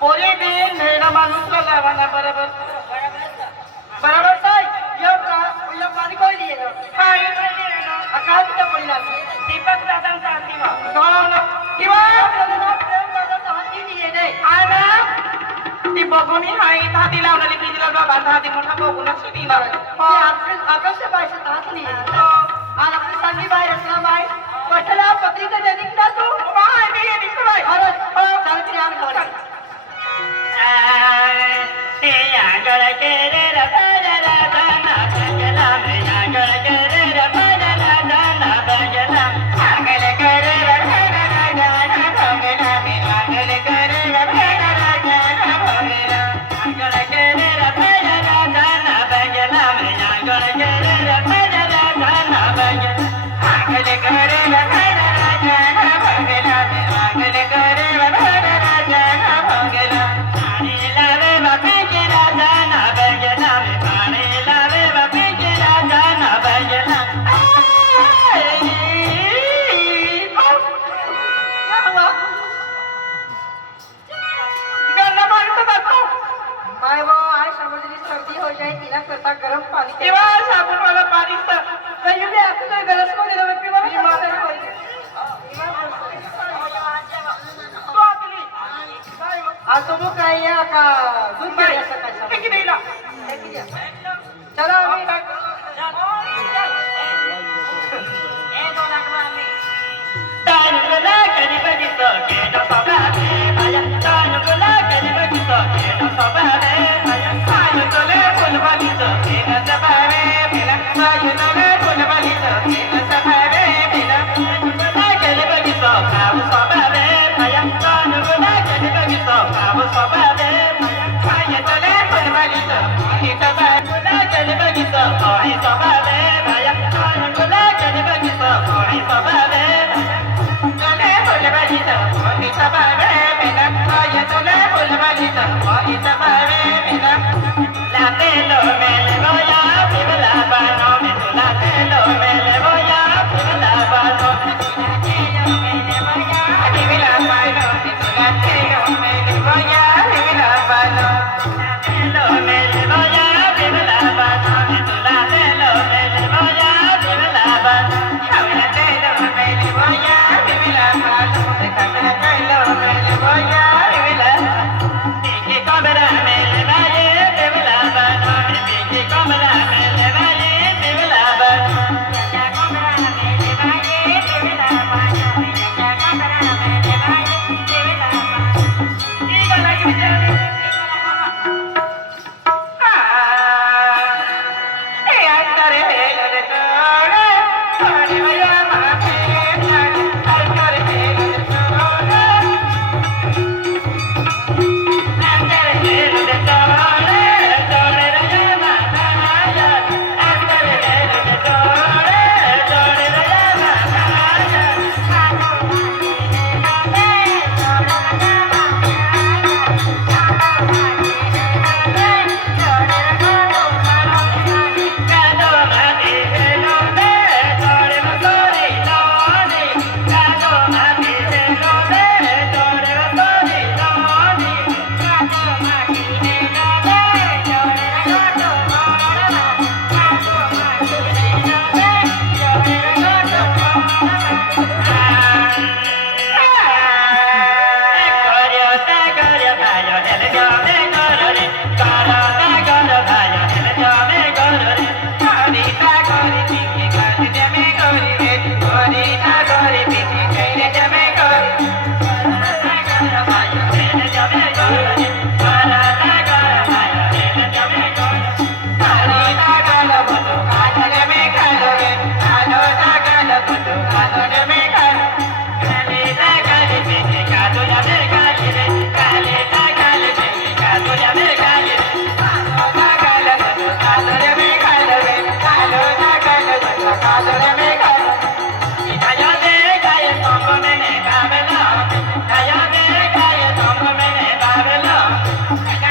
पूरे दिन मेरा मानुस को लावाना बराबर बराबर साई ये पानी कोई लिए ना हाँ ये कोई लिए ना आकाश का कोई लाग दीपक दादा शांति में दोनों किवा दादा प्रेम दादा शांति लिए दे आना दीपक कोनी हाई धाती लावना लिखी दिला बाबा धाती मोटा बगुना सुटी ना ये आपसे से बाई से धात लिए आज अपने संगी भाई रचना भाई पटला पत्री का दे दिखता तू वहाँ है नहीं दिखता भाई अरे चल के आगे चल गरम पानी केव्हा साबण वाला पाणी तर युले आपले गरज को दिला की मला माता कोणी तो आपली आ तो काय या का दूध घ्यायला सकाळचा किती देला चला आम्ही ए दो लागला आम्ही तानुला कधी बघितो केडा सबाले माया तानुला कधी बघितो केडा सबाले माया तानुले फुलवालीचं केडा सबाले मेला तानुले फुलवालीचं केडा सबाले मेला तानुला कधी बघितो काव सबाले माया तानुला कधी बघितो काव सबाले माया तानुले फुलवालीचं केडा सबाले कधी बघितो कोणी सबाले माया तानुला कधी बघितो कोणी सबाले Hey,